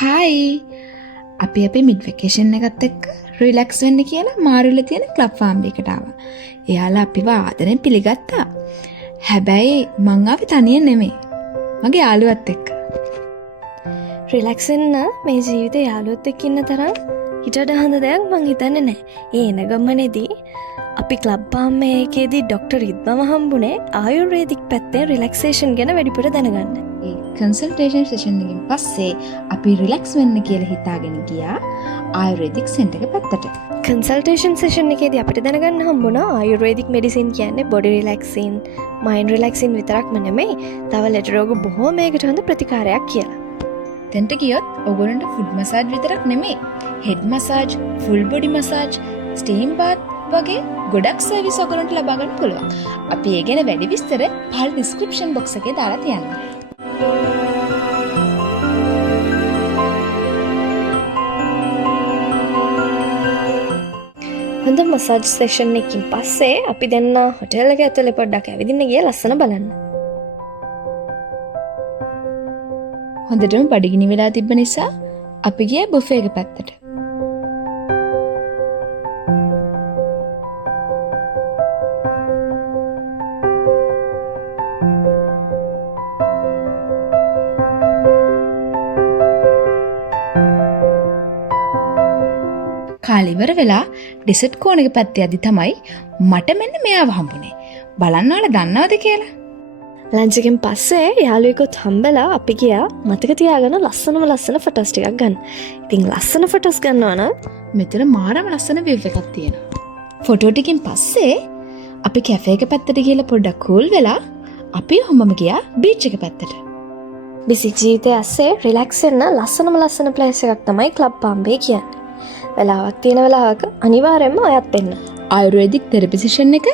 හයි අපි මිඩ් වෙකේෂන් එකත් එක්ක රිලැක්ස් වෙන්න කියලා මාරුල තියෙන ක්ලබ් ෆාම් එකකට ආවා. එයාලා අපිව ආදරෙන් පිළිගත්තා. හැබැයි මං ආවේ තනියෙන් නෙමෙයි. මගේ යාළුවත් එක්ක. රිලැක්ස් වෙන්න මේ ජීවිතේ යාළුවොත් එක්ක ඉන්න තරම් හිතට හොඳ දෙයක් මං හිතන්නේ නැහැ. ඒ එන ගමනේදී අපි ක්ලබ් ෆාම් එකේදී ડોක්ටර් රිද්මම හම්බුනේ ආයුර්වේදික් පැත්තේ රිලැක්සේෂන් ගැන වැඩිපුර දැනගන්න. ඒ කන්සල්ටේෂන් සෙෂන් එකෙන් පස්සේ අපි රිලැක්ස් වෙන්න කියලා හිතාගෙන ගියා ආයුර්වේදික් සෙන්ටර් එක පැත්තට. කන්සල්ටේෂන් සෙෂන් එකේදී අපිට දැනගන්න හම්බුණා ආයුර්වේදික් මෙඩිසින් කියන්නේ බොඩි රිලැක්සින්, මයින්ඩ් රිලැක්සින් විතරක්ම නෙමෙයි, තව ලෙඩ රෝග බොහෝමයකට හොඳ ප්‍රතිකාරයක් කියලා. තෙන්ට ගියොත් ඔයගොල්ලන්ට ෆුඩ් මසාජ් විතරක් නෙමෙයි, head massage, full body massage, steam bath වගේ ගොඩක් සර්විස් ඔයගොල්ලන්ට ලබා ගන්න පුළුවන්. අපි ඒ ගැන වැඩි විස්තර පහළ ඩිස්ක්‍රිප්ෂන් බොක්ස් එකේ දාලා තියන්නම්. හොඳ මසාජ් සෙෂන් එකකින් පස්සේ අපි දෙන්න හොටෙල් එක ඇතුලේ පොඩ්ඩක් ඇවිදින්න ගියා ලස්සන බලන්න. හොඳටම බඩගිනි වෙලා තිබ්බ නිසා අපි ගියා බුෆේ එක පැත්තට. කාලිවර වෙලා ඩෙසර්ට් කෝන් එක පැත්තේ යද්දි තමයි මට මෙන්න මෙයාව හම්බුනේ. බලන්න ඔයාලා දන්නවද කියලා? ලන්ච් එකෙන් පස්සේ යාළුවෙකුත් හම්බෙලා අපි ගියා මතක තියාගෙන ලස්සන ෆොටෝස් ටිකක් ගන්න. ඉතින් ලස්සන ෆොටෝස් ගන්නවා නම් මෙතන මාරම ලස්සන වීව් එකක් තියෙනවා. ෆොටෝ ටිකෙන් පස්සේ අපි කැෆේ එක පැත්තට ගිහලා පොඩ්ඩක් කූල් වෙලා අපි ඔහොමම ගියා බීච් එක පැත්තට. බිසි ජීවිතයේ ඇස්සේ රිලැක්ස් වෙන්න ලස්සන ප්ලේස් එකක් තමයි ක්ලබ් ෆාම් එක කියන්නේ. වෙලාවක් තියෙන වෙලාවක අනිවාර්යෙන්ම ඔයත් එන්න. ආයුර්වේදික් තෙරපි සෙෂන් එක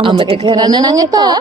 අමතක කරන්න නම් එපා.